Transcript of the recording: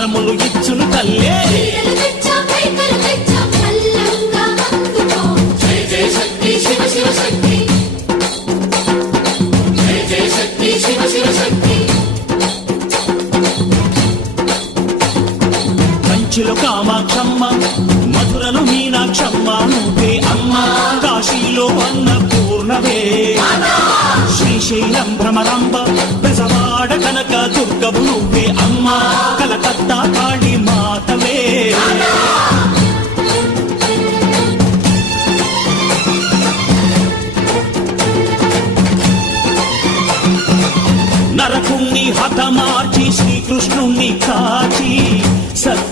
వరములు ఇచ్చును తల్లే జయ జయ శక్తి శివ శివ శక్తి జయ జయ శక్తి శివ శివ శక్తి కంచిలో కామాక్షమ్మ మధురలో మీనాక్షమ్మ నువ్వే అమ్మ కాశీలో అన్నపూర్ణవే శ్రీశైలం భ్రమరాంబ బెజవాడ కనక దుర్గవు నువ్వే అమ్మ కలకత్తా కాళీ మాత